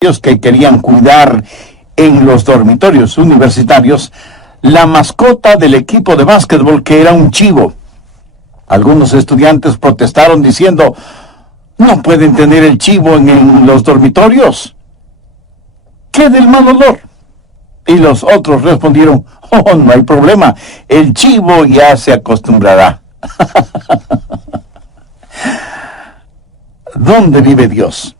que querían cuidar en los dormitorios universitarios la mascota del equipo de básquetbol, que era un chivo. Algunos estudiantes protestaron diciendo: no pueden tener el chivo en los dormitorios. ¿Qué del mal olor? Y los otros respondieron: oh, no hay problema, el chivo ya se acostumbrará. ¿Dónde vive Dios?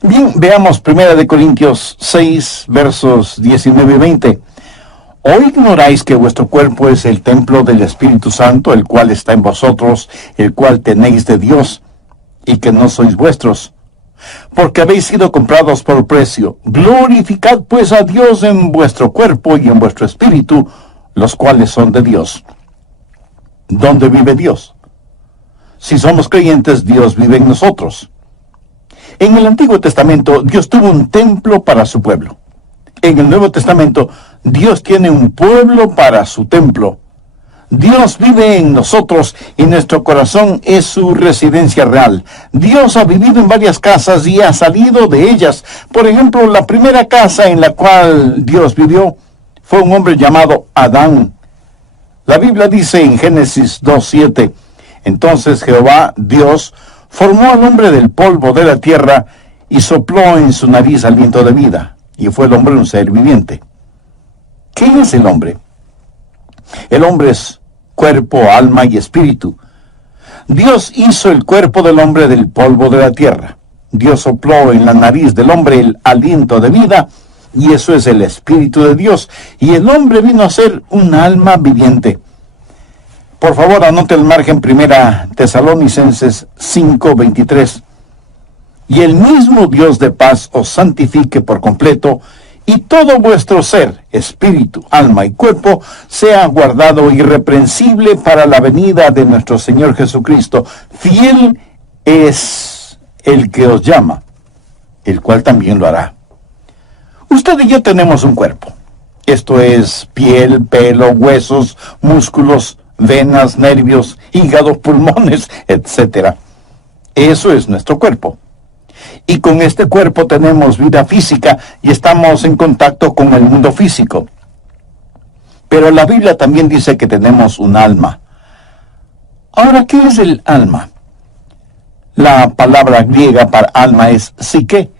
Bien, veamos 1 Corintios 6, versos 19 y 20. ¿O ignoráis que vuestro cuerpo es el templo del Espíritu Santo, el cual está en vosotros, el cual tenéis de Dios, y que no sois vuestros? Porque habéis sido comprados por precio. Glorificad pues a Dios en vuestro cuerpo y en vuestro espíritu, los cuales son de Dios. ¿Dónde vive Dios? Si somos creyentes, Dios vive en nosotros. En el Antiguo Testamento, Dios tuvo un templo para su pueblo. En el Nuevo Testamento, Dios tiene un pueblo para su templo. Dios vive en nosotros y nuestro corazón es su residencia real. Dios ha vivido en varias casas y ha salido de ellas. Por ejemplo, la primera casa en la cual Dios vivió fue un hombre llamado Adán. La Biblia dice en Génesis 2:7, entonces Jehová, Dios, formó al hombre del polvo de la tierra y sopló en su nariz aliento de vida, y fue el hombre un ser viviente. ¿Qué es el hombre? El hombre es cuerpo, alma y espíritu. Dios hizo el cuerpo del hombre del polvo de la tierra. Dios sopló en la nariz del hombre el aliento de vida, y eso es el Espíritu de Dios, y el hombre vino a ser un alma viviente. Por favor, anote el margen 1 Tesalonicenses 5:23. Y el mismo Dios de paz os santifique por completo, y todo vuestro ser, espíritu, alma y cuerpo, sea guardado irreprensible para la venida de nuestro Señor Jesucristo. Fiel es el que os llama, el cual también lo hará. Usted y yo tenemos un cuerpo. Esto es piel, pelo, huesos, músculos, venas, nervios, hígado, pulmones, etc. Eso es nuestro cuerpo. Y con este cuerpo tenemos vida física y estamos en contacto con el mundo físico. Pero la Biblia también dice que tenemos un alma. Ahora, ¿qué es el alma? La palabra griega para alma es psique,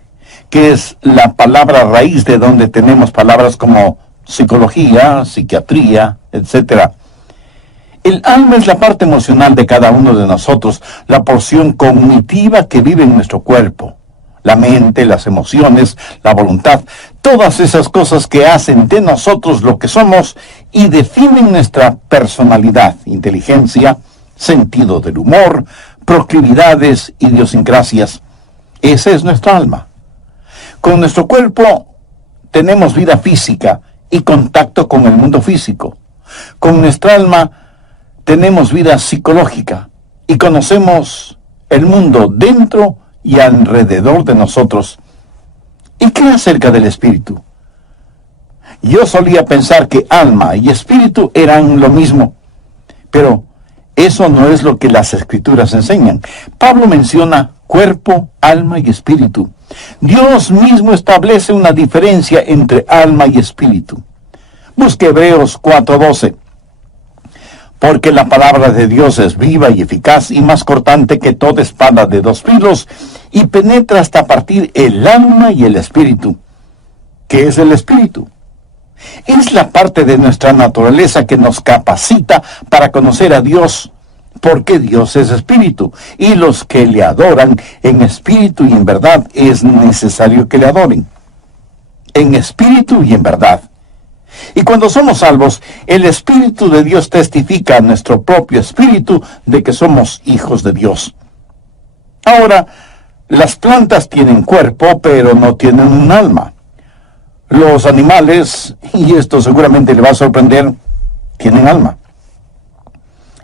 que es la palabra raíz de donde tenemos palabras como psicología, psiquiatría, etc. El alma es la parte emocional de cada uno de nosotros, la porción cognitiva que vive en nuestro cuerpo. La mente, las emociones, la voluntad, todas esas cosas que hacen de nosotros lo que somos y definen nuestra personalidad, inteligencia, sentido del humor, proclividades, idiosincrasias. Esa es nuestra alma. Con nuestro cuerpo tenemos vida física y contacto con el mundo físico. Con nuestra alma tenemos vida psicológica y conocemos el mundo dentro y alrededor de nosotros. ¿Y qué acerca del espíritu? Yo solía pensar que alma y espíritu eran lo mismo, pero eso no es lo que las Escrituras enseñan. Pablo menciona cuerpo, alma y espíritu. Dios mismo establece una diferencia entre alma y espíritu. Busque Hebreos 4:12. Porque la palabra de Dios es viva y eficaz y más cortante que toda espada de 2 filos, y penetra hasta partir el alma y el espíritu. ¿Qué es el espíritu? Es la parte de nuestra naturaleza que nos capacita para conocer a Dios, porque Dios es espíritu, y los que le adoran en espíritu y en verdad es necesario que le adoren. En espíritu y en verdad. Y cuando somos salvos, el Espíritu de Dios testifica a nuestro propio espíritu de que somos hijos de Dios. Ahora, las plantas tienen cuerpo, pero no tienen un alma. Los animales, y esto seguramente le va a sorprender, tienen alma.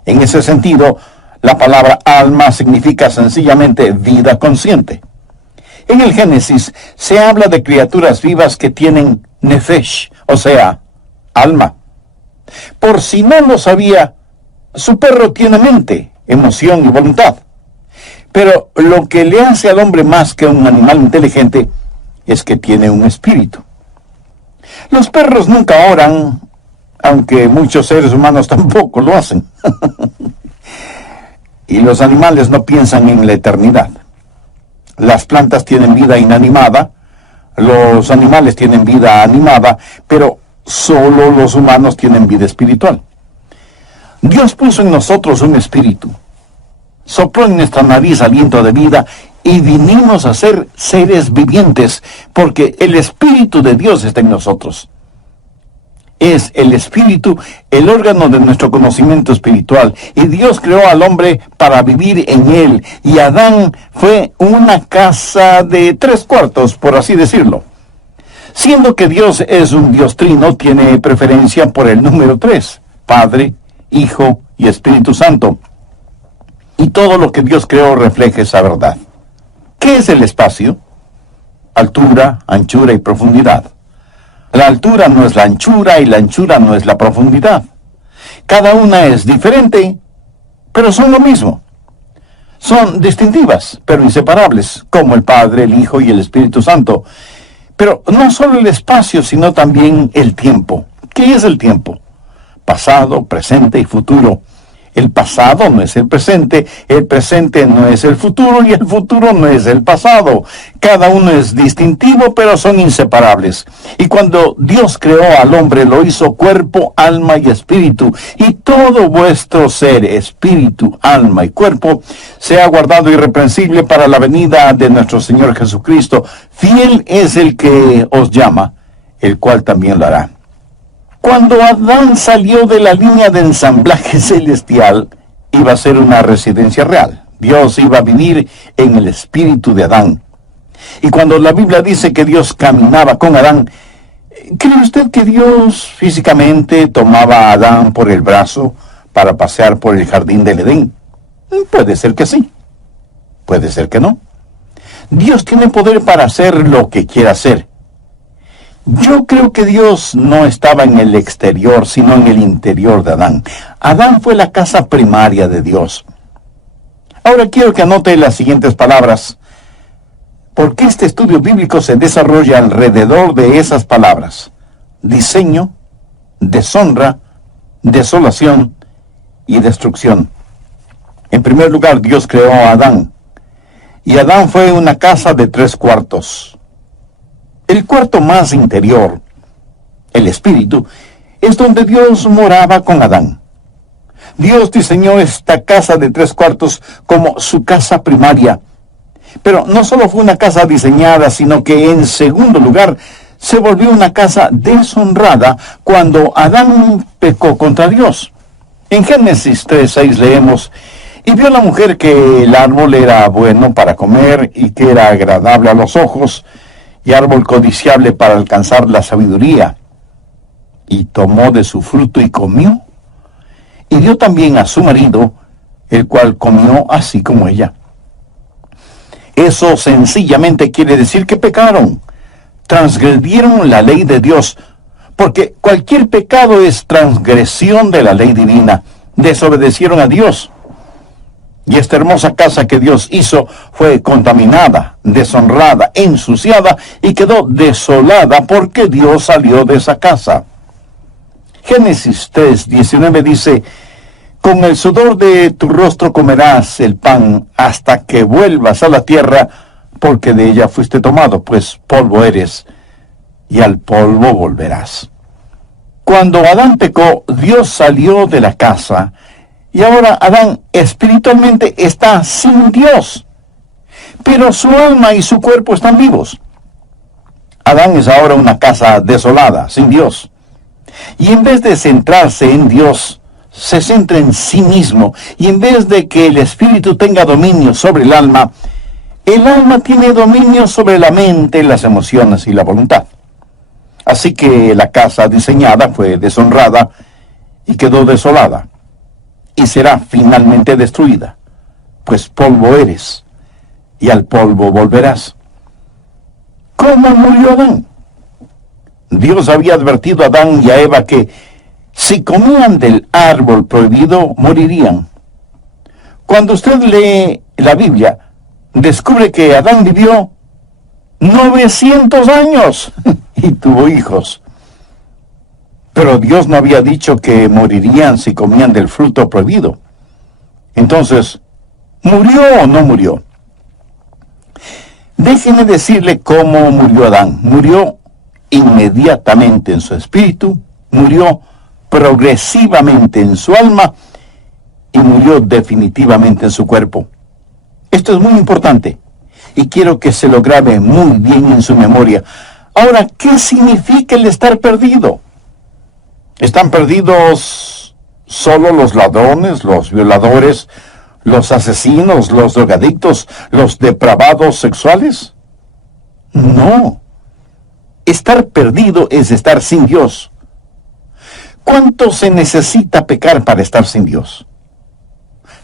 En ese sentido, la palabra alma significa sencillamente vida consciente. En el Génesis se habla de criaturas vivas que tienen nefesh, o sea, alma. Por si no lo sabía, su perro tiene mente, emoción y voluntad. Pero lo que le hace al hombre más que un animal inteligente es que tiene un espíritu. Los perros nunca oran, aunque muchos seres humanos tampoco lo hacen. Y los animales no piensan en la eternidad. Las plantas tienen vida inanimada, los animales tienen vida animada, pero solo los humanos tienen vida espiritual. Dios puso en nosotros un espíritu, sopló en nuestra nariz aliento de vida y vinimos a ser seres vivientes, porque el Espíritu de Dios está en nosotros. Es el Espíritu el órgano de nuestro conocimiento espiritual, y Dios creó al hombre para vivir en él, y Adán fue una casa de 3/4, por así decirlo. Siendo que Dios es un Dios trino, tiene preferencia por el número 3, Padre, Hijo y Espíritu Santo. Y todo lo que Dios creó refleja esa verdad. ¿Qué es el espacio? Altura, anchura y profundidad. La altura no es la anchura y la anchura no es la profundidad. Cada una es diferente, pero son lo mismo. Son distintivas, pero inseparables, como el Padre, el Hijo y el Espíritu Santo. Pero no solo el espacio, sino también el tiempo. ¿Qué es el tiempo? Pasado, presente y futuro. El pasado no es el presente no es el futuro y el futuro no es el pasado. Cada uno es distintivo, pero son inseparables. Y cuando Dios creó al hombre, lo hizo cuerpo, alma y espíritu. Y todo vuestro ser, espíritu, alma y cuerpo, sea guardado irreprensible para la venida de nuestro Señor Jesucristo. Fiel es el que os llama, el cual también lo hará. Cuando Adán salió de la línea de ensamblaje celestial, iba a ser una residencia real. Dios iba a vivir en el espíritu de Adán. Y cuando la Biblia dice que Dios caminaba con Adán, ¿cree usted que Dios físicamente tomaba a Adán por el brazo para pasear por el jardín del Edén? Puede ser que sí, puede ser que no. Dios tiene poder para hacer lo que quiera hacer. Yo creo que Dios no estaba en el exterior, sino en el interior de Adán. Adán fue la casa primaria de Dios. Ahora quiero que anote las siguientes palabras, porque este estudio bíblico se desarrolla alrededor de esas palabras: diseño, deshonra, desolación y destrucción. En primer lugar, Dios creó a Adán, y Adán fue una casa de 3/4. El cuarto más interior, el espíritu, es donde Dios moraba con Adán. Dios diseñó esta casa de 3/4 como su casa primaria. Pero no solo fue una casa diseñada, sino que en segundo lugar se volvió una casa deshonrada cuando Adán pecó contra Dios. En Génesis 3:6 leemos: y vio la mujer que el árbol era bueno para comer y que era agradable a los ojos, y árbol codiciable para alcanzar la sabiduría. Y tomó de su fruto y comió, y dio también a su marido, el cual comió así como ella. Eso sencillamente quiere decir que pecaron, transgredieron la ley de Dios, porque cualquier pecado es transgresión de la ley divina. Desobedecieron a Dios. Y esta hermosa casa que Dios hizo fue contaminada, deshonrada, ensuciada y quedó desolada porque Dios salió de esa casa. Génesis 3:19 dice: con el sudor de tu rostro comerás el pan hasta que vuelvas a la tierra, porque de ella fuiste tomado, pues polvo eres, y al polvo volverás. Cuando Adán pecó, Dios salió de la casa, y ahora Adán espiritualmente está sin Dios, pero su alma y su cuerpo están vivos. Adán es ahora una casa desolada, sin Dios. Y en vez de centrarse en Dios, se centra en sí mismo. Y en vez de que el espíritu tenga dominio sobre el alma tiene dominio sobre la mente, las emociones y la voluntad. Así que la casa diseñada fue deshonrada y quedó desolada. Y será finalmente destruida, pues polvo eres, y al polvo volverás. ¿Cómo murió Adán? Dios había advertido a Adán y a Eva que si comían del árbol prohibido, morirían. Cuando usted lee la Biblia, descubre que Adán vivió 900 años y tuvo hijos. Pero Dios no había dicho que morirían si comían del fruto prohibido. Entonces, ¿murió o no murió? Déjeme decirle cómo murió Adán. Murió inmediatamente en su espíritu, murió progresivamente en su alma y murió definitivamente en su cuerpo. Esto es muy importante y quiero que se lo grabe muy bien en su memoria. Ahora, ¿qué significa el estar perdido? ¿Están perdidos solo los ladrones, los violadores, los asesinos, los drogadictos, los depravados sexuales? No. Estar perdido es estar sin Dios. ¿Cuánto se necesita pecar para estar sin Dios?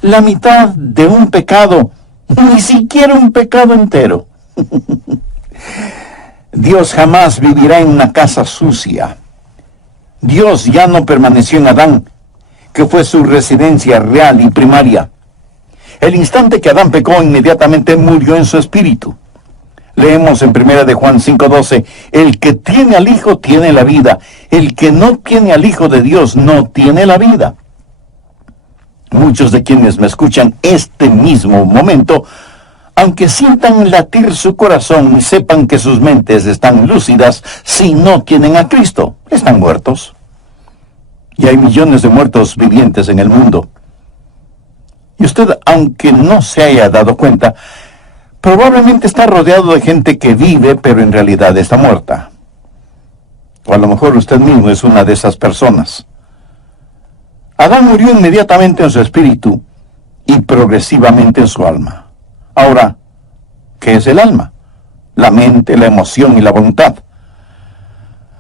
La mitad de un pecado, ni siquiera un pecado entero. Dios jamás vivirá en una casa sucia. Dios ya no permaneció en Adán, que fue su residencia real y primaria. El instante que Adán pecó, inmediatamente murió en su espíritu. Leemos en 1 de Juan 5:12, el que tiene al Hijo tiene la vida, el que no tiene al Hijo de Dios no tiene la vida. Muchos de quienes me escuchan este mismo momento, aunque sientan latir su corazón y sepan que sus mentes están lúcidas, si no tienen a Cristo, están muertos. Y hay millones de muertos vivientes en el mundo. Y usted, aunque no se haya dado cuenta, probablemente está rodeado de gente que vive, pero en realidad está muerta. O a lo mejor usted mismo es una de esas personas. Adán murió inmediatamente en su espíritu y progresivamente en su alma. Ahora, ¿qué es el alma? La mente, la emoción y la voluntad.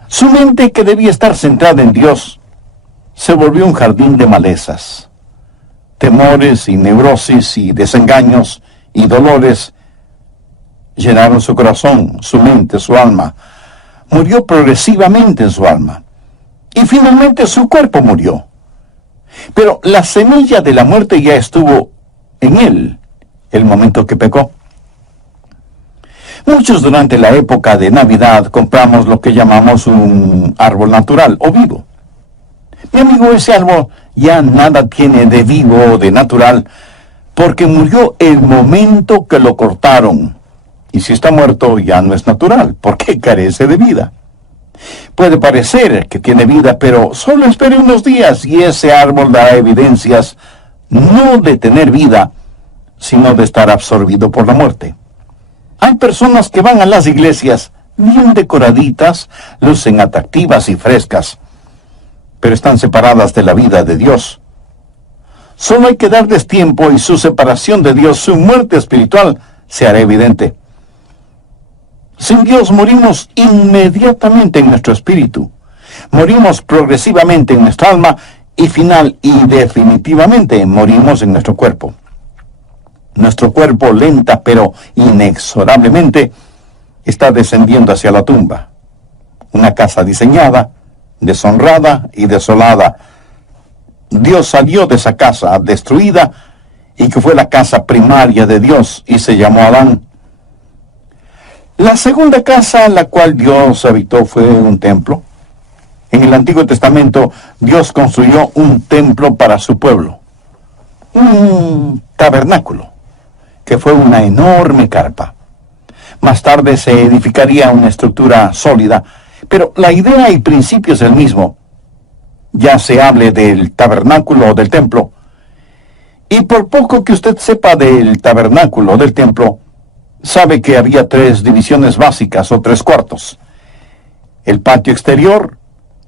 Su mente, que debía estar centrada en Dios, se volvió un jardín de malezas. Temores y neurosis y desengaños y dolores llenaron su corazón, su mente, su alma. Murió progresivamente en su alma. Y finalmente su cuerpo murió. Pero la semilla de la muerte ya estuvo en él el momento que pecó. Muchos durante la época de Navidad compramos lo que llamamos un árbol natural o vivo. Mi amigo, ese árbol ya nada tiene de vivo o de natural, porque murió el momento que lo cortaron. Y si está muerto, ya no es natural, porque carece de vida. Puede parecer que tiene vida, pero solo espere unos días y ese árbol dará evidencias no de tener vida, sino de estar absorbido por la muerte. Hay personas que van a las iglesias bien decoraditas, lucen atractivas y frescas, pero están separadas de la vida de Dios. Solo hay que darles tiempo y su separación de Dios, su muerte espiritual, se hará evidente. Sin Dios morimos inmediatamente en nuestro espíritu. Morimos progresivamente en nuestra alma y final y definitivamente morimos en nuestro cuerpo. Nuestro cuerpo lenta pero inexorablemente está descendiendo hacia la tumba. Una casa diseñada, deshonrada y desolada. Dios salió de esa casa destruida y que fue la casa primaria de Dios y se llamó Adán. La segunda casa en la cual Dios habitó fue un templo. En el Antiguo Testamento, Dios construyó un templo para su pueblo. Un tabernáculo, que fue una enorme carpa. Más tarde se edificaría una estructura sólida, pero la idea y principio es el mismo. Ya se hable del tabernáculo o del templo. Y por poco que usted sepa del tabernáculo o del templo, sabe que había 3 divisiones básicas o 3 cuartos. El patio exterior,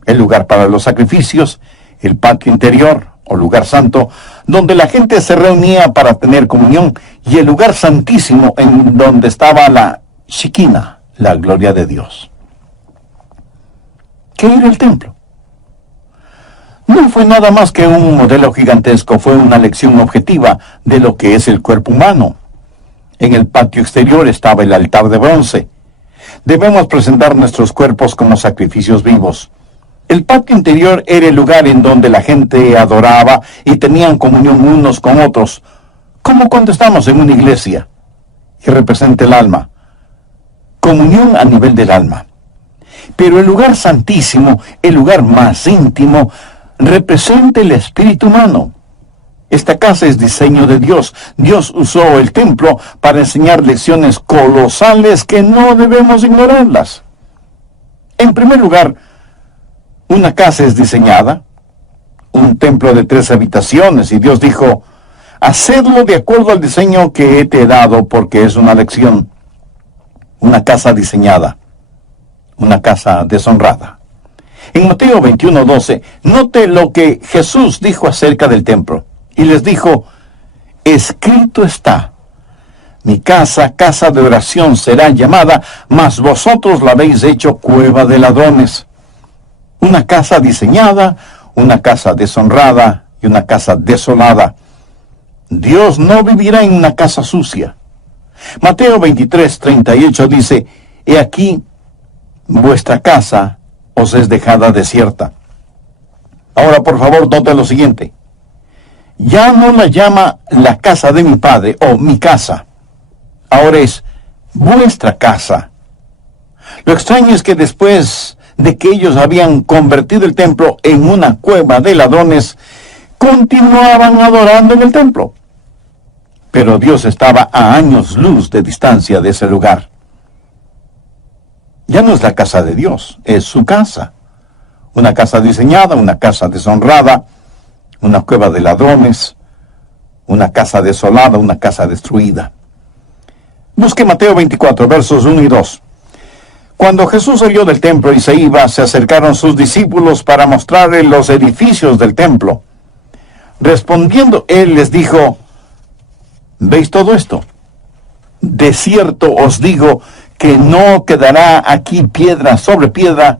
el lugar para los sacrificios, el patio interior o lugar santo, donde la gente se reunía para tener comunión, y el lugar santísimo en donde estaba la Shekinah, la gloria de Dios. ¿Qué era el templo? No fue nada más que un modelo gigantesco, fue una lección objetiva de lo que es el cuerpo humano. En el patio exterior estaba el altar de bronce. Debemos presentar nuestros cuerpos como sacrificios vivos. El patio interior era el lugar en donde la gente adoraba y tenían comunión unos con otros, como cuando estamos en una iglesia, y representa el alma. comunión a nivel del alma. Pero el lugar santísimo, el lugar más íntimo, representa el espíritu humano. Esta casa es diseño de Dios. Dios usó el templo para enseñar lecciones colosales que no debemos ignorarlas. En primer lugar, una casa es diseñada, un templo de 3 habitaciones, y Dios dijo, hacedlo de acuerdo al diseño que te he dado, porque es una lección. Una casa diseñada, una casa deshonrada. En Mateo 21:12, note lo que Jesús dijo acerca del templo. Y les dijo, escrito está, mi casa, casa de oración será llamada, mas vosotros la habéis hecho cueva de ladrones. Una casa diseñada, una casa deshonrada y una casa desolada. Dios no vivirá en una casa sucia. Mateo 23:38 dice, he aquí, vuestra casa os es dejada desierta. Ahora, por favor, note lo siguiente. Ya no la llama la casa de mi padre o mi casa. Ahora es vuestra casa. Lo extraño es que después de que ellos habían convertido el templo en una cueva de ladrones, continuaban adorando en el templo. Pero Dios estaba a años luz de distancia de ese lugar. Ya no es la casa de Dios, es su casa. Una casa diseñada, una casa deshonrada, una cueva de ladrones, una casa desolada, una casa destruida. Busque Mateo 24, versos 1 y 2. Cuando Jesús salió del templo y se iba, se acercaron sus discípulos para mostrarle los edificios del templo. Respondiendo él les dijo, ¿veis todo esto? De cierto os digo que no quedará aquí piedra sobre piedra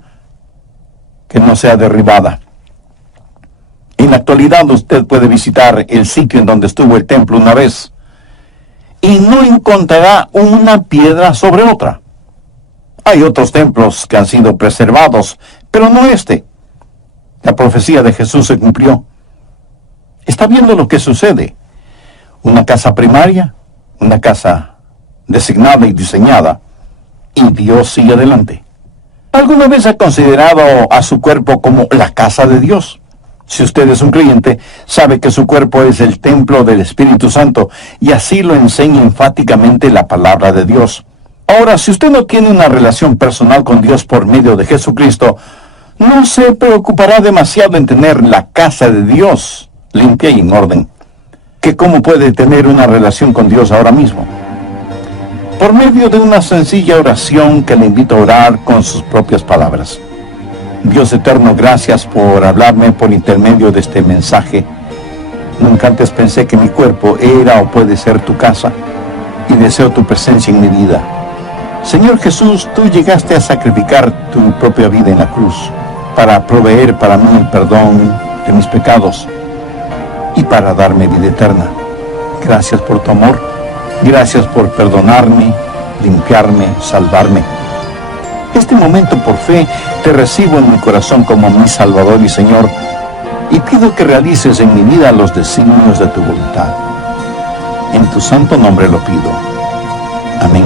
que no sea derribada. En la actualidad usted puede visitar el sitio en donde estuvo el templo una vez y no encontrará una piedra sobre otra. Hay otros templos que han sido preservados, pero no este. La profecía de Jesús se cumplió. Está viendo lo que sucede. Una casa primaria, una casa designada y diseñada, y Dios sigue adelante. ¿Alguna vez ha considerado a su cuerpo como la casa de Dios? Si usted es un creyente, sabe que su cuerpo es el templo del Espíritu Santo, y así lo enseña enfáticamente la palabra de Dios. Ahora, si usted no tiene una relación personal con Dios por medio de Jesucristo, no se preocupará demasiado en tener la casa de Dios limpia y en orden. ¿Que cómo puede tener una relación con Dios ahora mismo? Por medio de una sencilla oración que le invito a orar con sus propias palabras. Dios eterno, gracias por hablarme por intermedio de este mensaje. Nunca antes pensé que mi cuerpo era o puede ser tu casa, y deseo tu presencia en mi vida. Señor Jesús, tú llegaste a sacrificar tu propia vida en la cruz para proveer para mí el perdón de mis pecados y para darme vida eterna. Gracias por tu amor, gracias por perdonarme, limpiarme, salvarme. Este momento por fe te recibo en mi corazón como mi Salvador y Señor, y pido que realices en mi vida los designios de tu voluntad. En tu santo nombre lo pido. Amén.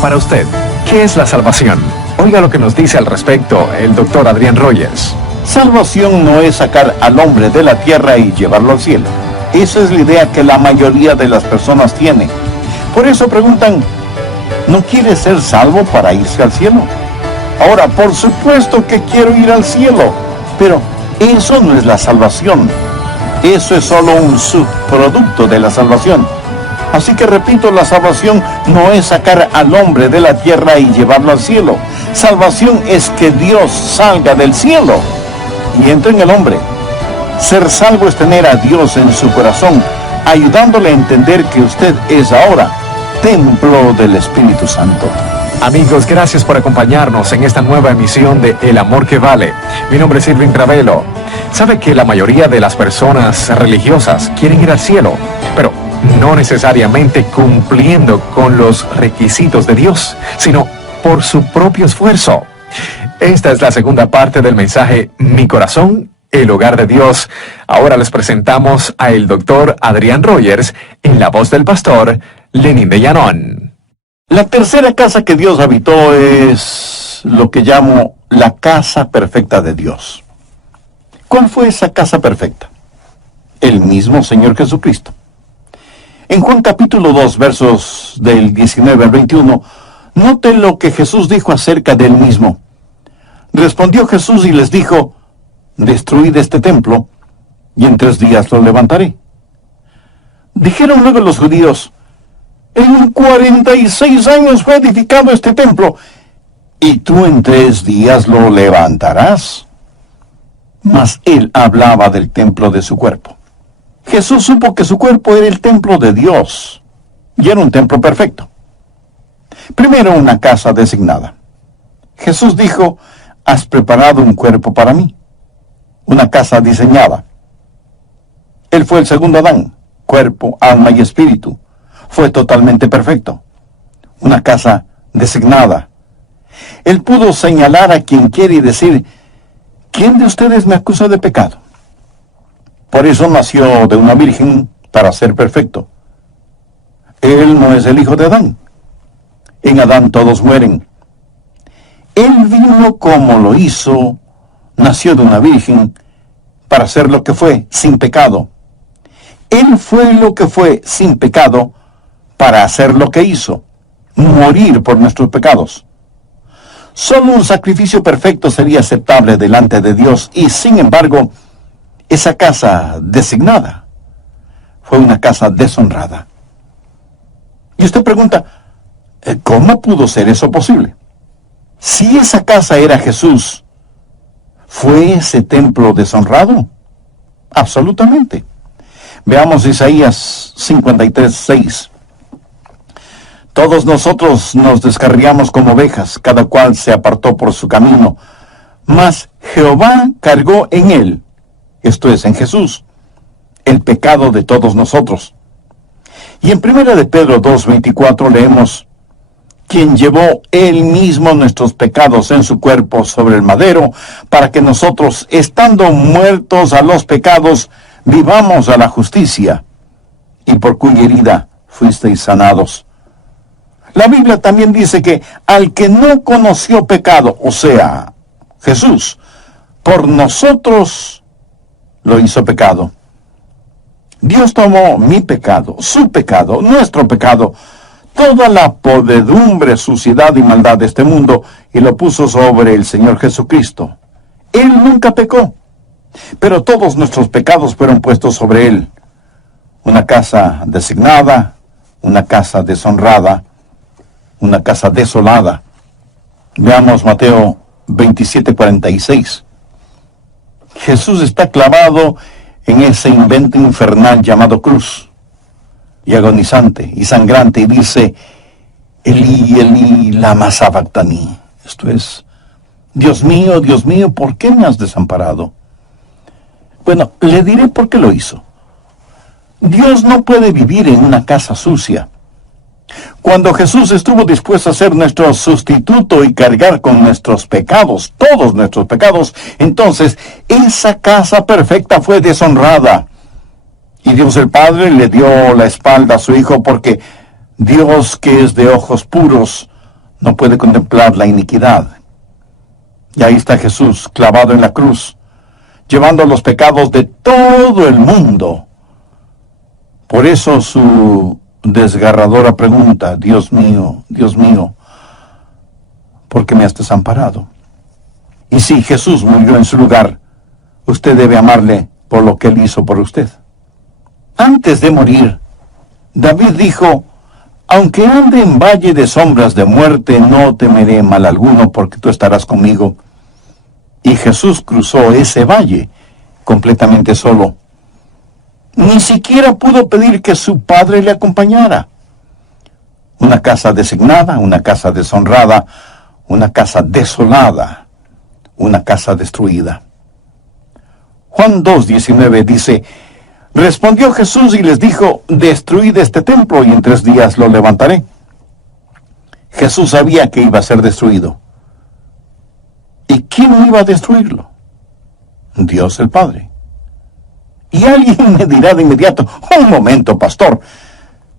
Para usted, ¿qué es la salvación? Oiga lo que nos dice al respecto el doctor Adrián Rogers. Salvación no es sacar al hombre de la tierra y llevarlo al cielo. Esa es la idea que la mayoría de las personas tiene. Por eso preguntan, ¿no quieres ser salvo para irse al cielo? Ahora, por supuesto que quiero ir al cielo, pero eso no es la salvación. Eso es solo un subproducto de la salvación. Así que repito, la salvación no es sacar al hombre de la tierra y llevarlo al cielo. Salvación es que Dios salga del cielo y entre en el hombre. Ser salvo es tener a Dios en su corazón, ayudándole a entender que usted es ahora templo del Espíritu Santo. Amigos, gracias por acompañarnos en esta nueva emisión de El Amor que Vale. Mi nombre es Irving Ravelo. Sabe que la mayoría de las personas religiosas quieren ir al cielo, pero no necesariamente cumpliendo con los requisitos de Dios, sino por su propio esfuerzo. Esta es la segunda parte del mensaje Mi Corazón, el Hogar de Dios. Ahora les presentamos a el doctor Adrián Rogers en la voz del pastor Lenín de Llanón. La tercera casa que Dios habitó es lo que llamo la casa perfecta de Dios. ¿Cuál fue esa casa perfecta? El mismo Señor Jesucristo. En Juan capítulo 2, versos del 19 al 21, note lo que Jesús dijo acerca del mismo. Respondió Jesús y les dijo: destruid este templo, y en 3 días lo levantaré. Dijeron luego los judíos: en 46 años fue edificado este templo, y tú en 3 días lo levantarás. Mas él hablaba del templo de su cuerpo. Jesús supo que su cuerpo era el templo de Dios, y era un templo perfecto. Primero, una casa designada. Jesús dijo: has preparado un cuerpo para mí, una casa diseñada. Él fue el segundo Adán, cuerpo, alma y espíritu. Fue totalmente perfecto. Una casa designada. Él pudo señalar a quien quiere y decir: ¿quién de ustedes me acusa de pecado? Por eso nació de una virgen, para ser perfecto. Él no es el hijo de Adán. En Adán todos mueren. Él vino como lo hizo, nació de una virgen, para ser lo que fue, sin pecado. Él fue lo que fue, sin pecado, para hacer lo que hizo, morir por nuestros pecados. Solo un sacrificio perfecto sería aceptable delante de Dios, y sin embargo, esa casa designada fue una casa deshonrada. Y usted pregunta: ¿cómo pudo ser eso posible? Si esa casa era Jesús, ¿fue ese templo deshonrado? Absolutamente. Veamos Isaías 53:6. Todos nosotros nos descarriamos como ovejas, cada cual se apartó por su camino, mas Jehová cargó en él, esto es, en Jesús, el pecado de todos nosotros. Y en 1 de Pedro 2:24 leemos: quien llevó él mismo nuestros pecados en su cuerpo sobre el madero, para que nosotros, estando muertos a los pecados, vivamos a la justicia, y por cuya herida fuisteis sanados. La Biblia también dice que al que no conoció pecado, o sea, Jesús, por nosotros lo hizo pecado. Dios tomó mi pecado, su pecado, nuestro pecado, toda la podredumbre, suciedad y maldad de este mundo, y lo puso sobre el Señor Jesucristo. Él nunca pecó, pero todos nuestros pecados fueron puestos sobre Él. Una casa designada, una casa deshonrada, una casa desolada. Veamos Mateo 27:46. Jesús está clavado en ese invento infernal llamado cruz, y agonizante y sangrante, y dice: Elí, Elí, lama sabactani. Esto es: Dios mío, ¿por qué me has desamparado? Bueno, le diré por qué lo hizo. Dios no puede vivir en una casa sucia. Cuando Jesús estuvo dispuesto a ser nuestro sustituto y cargar con nuestros pecados, todos nuestros pecados, entonces esa casa perfecta fue deshonrada. Y Dios el Padre le dio la espalda a su Hijo, porque Dios, que es de ojos puros, no puede contemplar la iniquidad. Y ahí está Jesús clavado en la cruz, llevando los pecados de todo el mundo. Por eso su desgarradora pregunta: Dios mío, ¿por qué me has desamparado? Y si Jesús murió en su lugar, usted debe amarle por lo que Él hizo por usted. Antes de morir, David dijo: aunque ande en valle de sombras de muerte, no temeré mal alguno, porque tú estarás conmigo. Y Jesús cruzó ese valle completamente solo. Ni siquiera pudo pedir que su Padre le acompañara. una casa designada, una casa deshonrada, una casa desolada, una casa destruida. Juan 2:19 dice, respondió Jesús y les dijo, destruid este templo y en 3 días lo levantaré. Jesús sabía que iba a ser destruido. ¿Y quién iba a destruirlo? Dios el Padre. Y alguien me dirá de inmediato, un momento, pastor,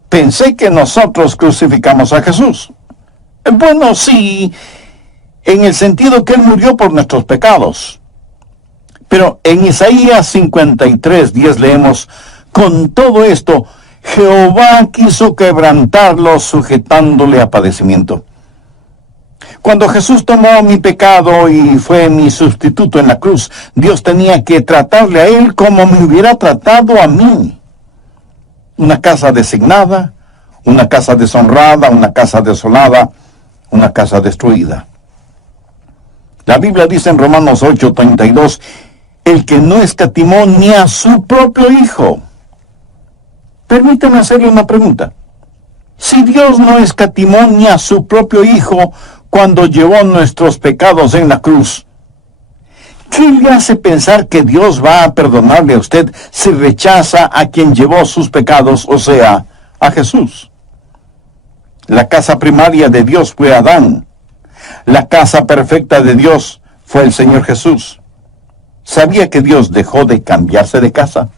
pensé que nosotros crucificamos a Jesús. Bueno, sí, en el sentido que Él murió por nuestros pecados. Pero en Isaías 53:10 leemos, con todo esto, Jehová quiso quebrantarlo sujetándole a padecimiento. Cuando Jesús tomó mi pecado y fue mi sustituto en la cruz, Dios tenía que tratarle a Él como me hubiera tratado a mí. Una casa designada, una casa deshonrada, una casa desolada, una casa destruida. La Biblia dice en Romanos 8:32, el que no escatimó ni a su propio Hijo. Permítame hacerle una pregunta. Si Dios no escatimó ni a su propio Hijo cuando llevó nuestros pecados en la cruz, ¿qué le hace pensar que Dios va a perdonarle a usted si rechaza a quien llevó sus pecados, o sea, a Jesús? La casa primaria de Dios fue Adán. La casa perfecta de Dios fue el Señor Jesús. ¿Sabía que Dios dejó de cambiarse de casa?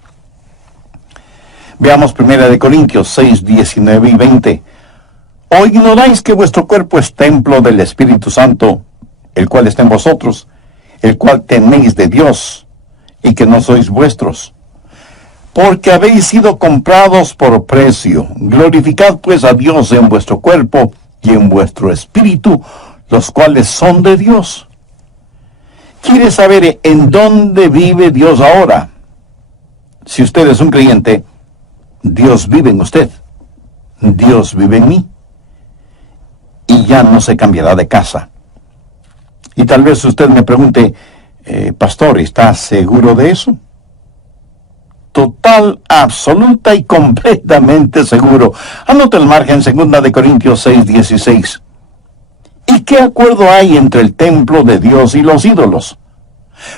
Veamos 1 Corintios 6, 19 y 20. ¿O ignoráis que vuestro cuerpo es templo del Espíritu Santo, el cual está en vosotros, el cual tenéis de Dios, y que no sois vuestros? Porque habéis sido comprados por precio. Glorificad pues a Dios en vuestro cuerpo y en vuestro espíritu, los cuales son de Dios. ¿Quiere saber en dónde vive Dios ahora? Si usted es un creyente, Dios vive en usted. Dios vive en mí. Y ya no se cambiará de casa. Y tal vez usted me pregunte, pastor, ¿está seguro de eso? Total, absoluta y completamente seguro. Anota el margen 2 Corintios 6, 16. ¿Y qué acuerdo hay entre el templo de Dios y los ídolos?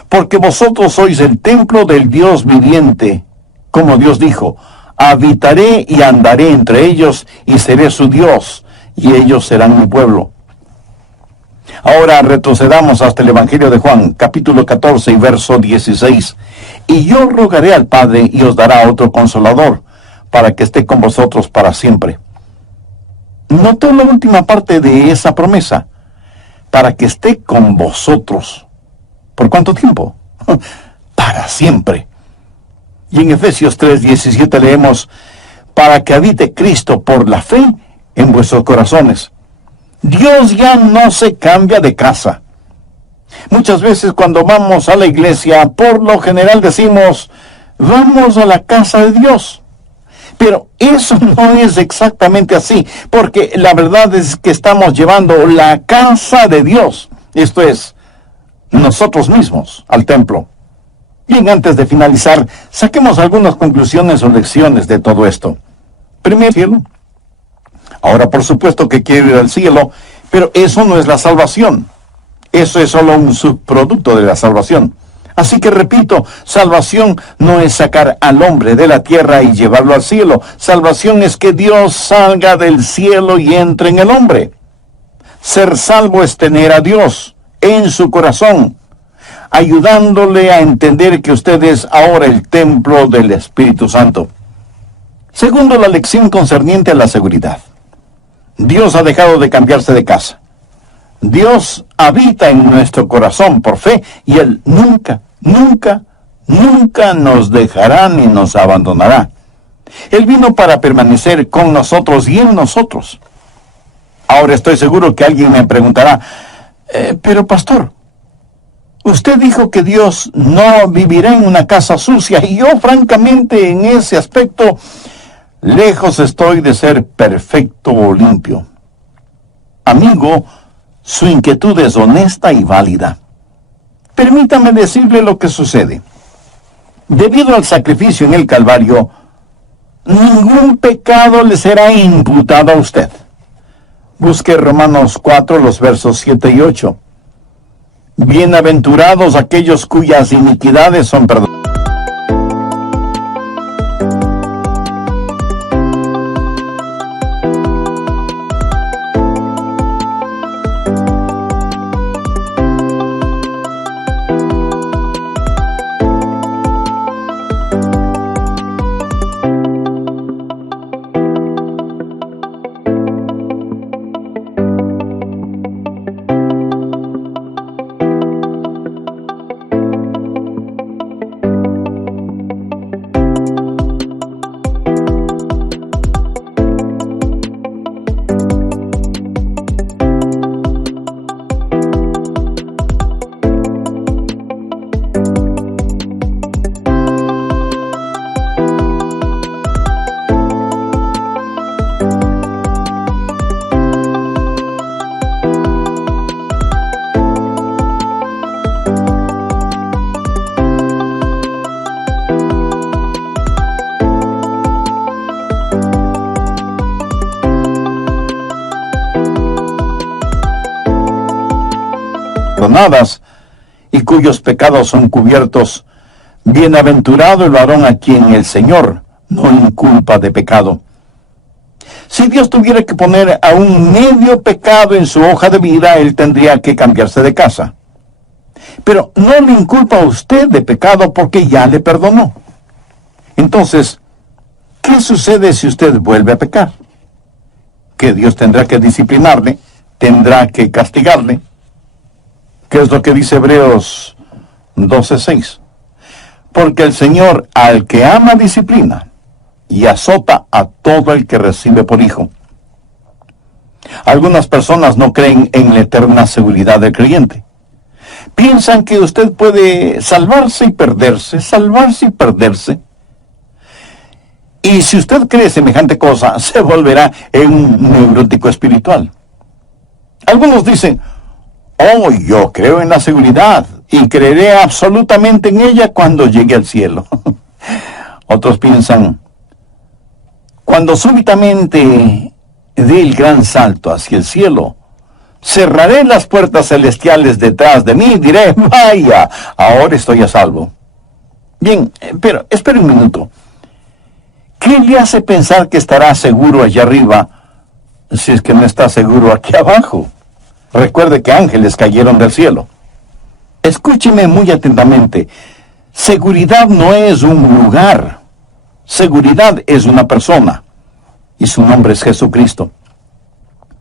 Porque vosotros sois el templo del Dios viviente, como Dios dijo, habitaré y andaré entre ellos y seré su Dios, y ellos serán mi pueblo. Ahora retrocedamos hasta el Evangelio de Juan, capítulo 14 y verso 16. Y yo rogaré al Padre y os dará otro consolador, para que esté con vosotros para siempre. Notó la última parte de esa promesa, para que esté con vosotros. ¿Por cuánto tiempo? Para siempre. Y en Efesios 3:17 leemos, para que habite Cristo por la fe en vuestros corazones. Dios ya no se cambia de casa. Muchas veces cuando vamos a la iglesia, por lo general decimos, vamos a la casa de Dios. Pero eso no es exactamente así, porque la verdad es que estamos llevando la casa de Dios, esto es, nosotros mismos, al templo. Bien, antes de finalizar, saquemos algunas conclusiones o lecciones de todo esto. Primero, cielo. Ahora, por supuesto que quiero ir al cielo, pero eso no es la salvación. Eso es solo un subproducto de la salvación. Así que repito, salvación no es sacar al hombre de la tierra y llevarlo al cielo. Salvación es que Dios salga del cielo y entre en el hombre. Ser salvo es tener a Dios en su corazón, ayudándole a entender que usted es ahora el templo del Espíritu Santo. Segundo, la lección concerniente a la seguridad. Dios ha dejado de cambiarse de casa. Dios habita en nuestro corazón por fe y Él nunca, nunca, nunca nos dejará ni nos abandonará. Él vino para permanecer con nosotros y en nosotros. Ahora estoy seguro que alguien me preguntará, pero pastor, usted dijo que Dios no vivirá en una casa sucia y yo francamente en ese aspecto lejos estoy de ser perfecto o limpio. Amigo, su inquietud es honesta y válida. Permítame decirle lo que sucede. Debido al sacrificio en el Calvario, ningún pecado le será imputado a usted. Busque Romanos 4, los versos 7 y 8. Bienaventurados aquellos cuyas iniquidades son perdonadas. Y cuyos pecados son cubiertos, bienaventurado el varón a quien el Señor no inculpa de pecado. Si Dios tuviera que poner a un medio pecado en su hoja de vida, él tendría que cambiarse de casa. Pero no le inculpa a usted de pecado porque ya le perdonó. Entonces, ¿qué sucede si usted vuelve a pecar? Que Dios tendrá que disciplinarle, tendrá que castigarle. ¿Qué es lo que dice Hebreos 12:6? Porque el Señor al que ama disciplina y azota a todo el que recibe por hijo. Algunas personas no creen en la eterna seguridad del creyente. Piensan que usted puede salvarse y perderse, salvarse y perderse. Y si usted cree semejante cosa, se volverá en un neurótico espiritual. Algunos dicen, oh, yo creo en la seguridad y creeré absolutamente en ella cuando llegue al cielo. Otros piensan, cuando súbitamente dé el gran salto hacia el cielo, cerraré las puertas celestiales detrás de mí y diré, vaya, ahora estoy a salvo. Bien, pero espere un minuto. ¿Qué le hace pensar que estará seguro allá arriba si es que no está seguro aquí abajo? Recuerde que ángeles cayeron del cielo. Escúcheme muy atentamente. Seguridad no es un lugar. Seguridad es una persona. Y su nombre es Jesucristo.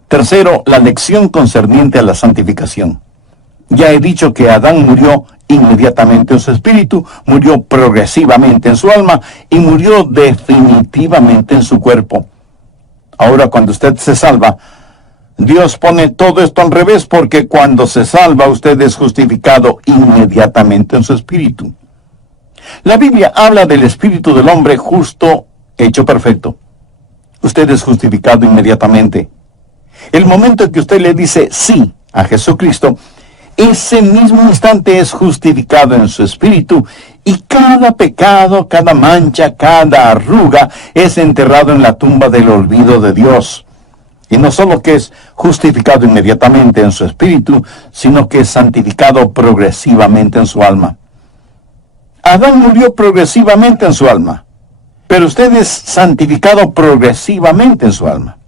Tercero, la lección concerniente a la santificación. Ya he dicho que Adán murió inmediatamente en su espíritu, murió progresivamente en su alma y murió definitivamente en su cuerpo. Ahora, cuando usted se salva, Dios pone todo esto al revés, porque cuando se salva usted es justificado inmediatamente en su espíritu. La Biblia habla del espíritu del hombre justo, hecho perfecto. Usted es justificado inmediatamente. El momento en que usted le dice sí a Jesucristo, ese mismo instante es justificado en su espíritu y cada pecado, cada mancha, cada arruga es enterrado en la tumba del olvido de Dios. Y no solo que es justificado inmediatamente en su espíritu, sino que es santificado progresivamente en su alma. Adán murió progresivamente en su alma, pero usted es santificado progresivamente en su alma.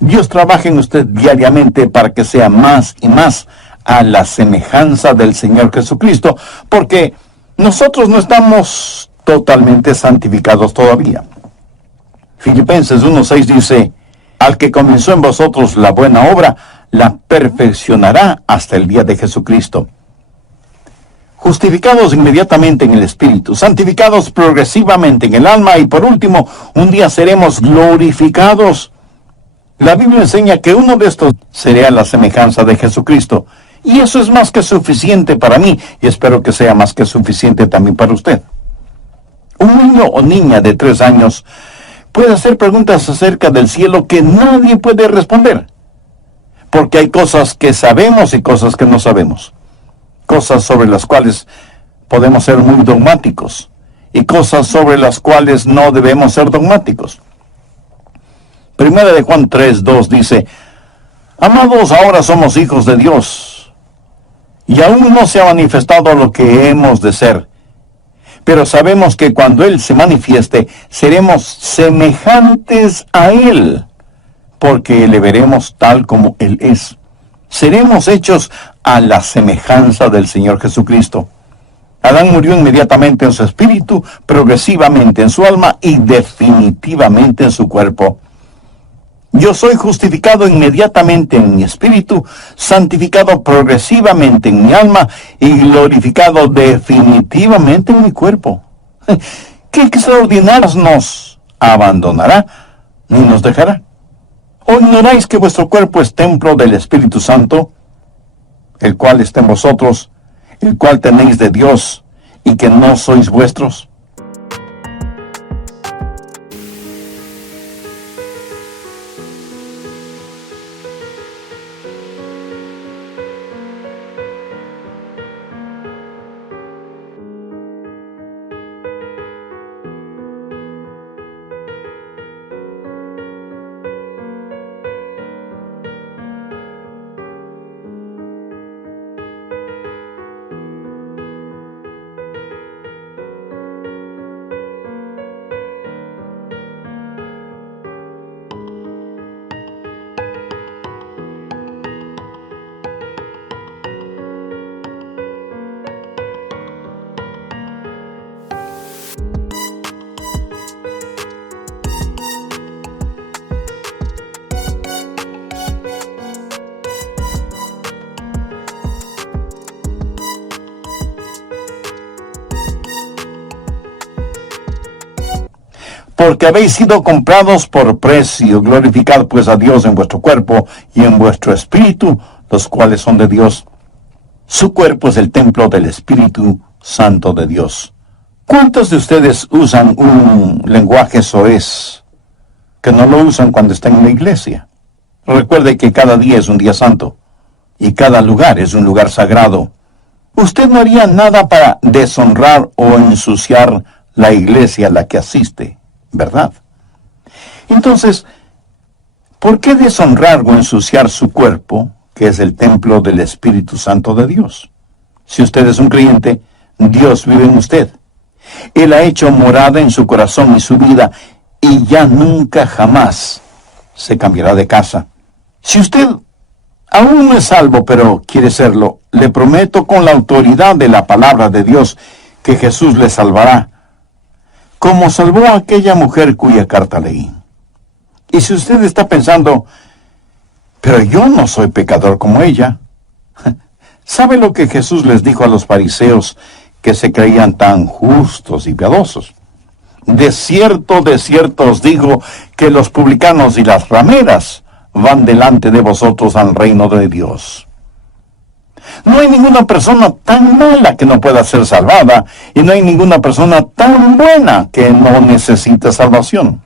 Dios trabaja en usted diariamente para que sea más y más a la semejanza del Señor Jesucristo, porque nosotros no estamos totalmente santificados todavía. Filipenses 1:6 dice, al que comenzó en vosotros la buena obra, la perfeccionará hasta el día de Jesucristo. Justificados inmediatamente en el Espíritu, santificados progresivamente en el alma y por último, un día seremos glorificados. La Biblia enseña que uno de estos será la semejanza de Jesucristo. Y eso es más que suficiente para mí y espero que sea más que suficiente también para usted. Un niño o niña de 3 años puede hacer preguntas acerca del cielo que nadie puede responder. Porque hay cosas que sabemos y cosas que no sabemos. Cosas sobre las cuales podemos ser muy dogmáticos y cosas sobre las cuales no debemos ser dogmáticos. Primera de Juan 3:2 dice, Amados, ahora somos hijos de Dios, y aún no se ha manifestado lo que hemos de ser. Pero sabemos que cuando Él se manifieste, seremos semejantes a Él, porque le veremos tal como Él es. Seremos hechos a la semejanza del Señor Jesucristo. Adán murió inmediatamente en su espíritu, progresivamente en su alma y definitivamente en su cuerpo. Yo soy justificado inmediatamente en mi espíritu, santificado progresivamente en mi alma y glorificado definitivamente en mi cuerpo. ¿Qué extraordinarios nos abandonará ni nos dejará? ¿O ignoráis que vuestro cuerpo es templo del Espíritu Santo, el cual está en vosotros, el cual tenéis de Dios, y que no sois vuestros? Porque habéis sido comprados por precio. Glorificad pues a Dios en vuestro cuerpo y en vuestro espíritu, los cuales son de Dios. Su cuerpo es el templo del Espíritu Santo de Dios. ¿Cuántos de ustedes usan un lenguaje soez que no lo usan cuando están en la iglesia? Recuerde que cada día es un día santo y cada lugar es un lugar sagrado. Usted no haría nada para deshonrar o ensuciar la iglesia a la que asiste, ¿verdad? Entonces, ¿por qué deshonrar o ensuciar su cuerpo, que es el templo del Espíritu Santo de Dios? Si usted es un creyente, Dios vive en usted. Él ha hecho morada en su corazón y su vida, y ya nunca jamás se cambiará de casa. Si usted aún no es salvo, pero quiere serlo, le prometo con la autoridad de la palabra de Dios que Jesús le salvará, como salvó a aquella mujer cuya carta leí. Y si usted está pensando, pero yo no soy pecador como ella, ¿sabe lo que Jesús les dijo a los fariseos que se creían tan justos y piadosos? De cierto os digo que los publicanos y las rameras van delante de vosotros al reino de Dios. No hay ninguna persona tan mala que no pueda ser salvada, y no hay ninguna persona tan buena que no necesite salvación.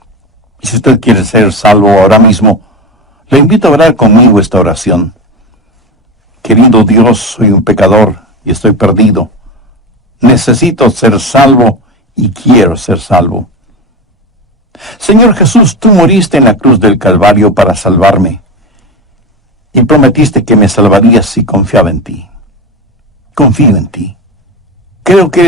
Y si usted quiere ser salvo ahora mismo, le invito a orar conmigo esta oración. Querido Dios, soy un pecador y estoy perdido. Necesito ser salvo y quiero ser salvo. Señor Jesús, tú moriste en la cruz del Calvario para salvarme, y prometiste que me salvarías si confiaba en ti. Confío en ti. Creo que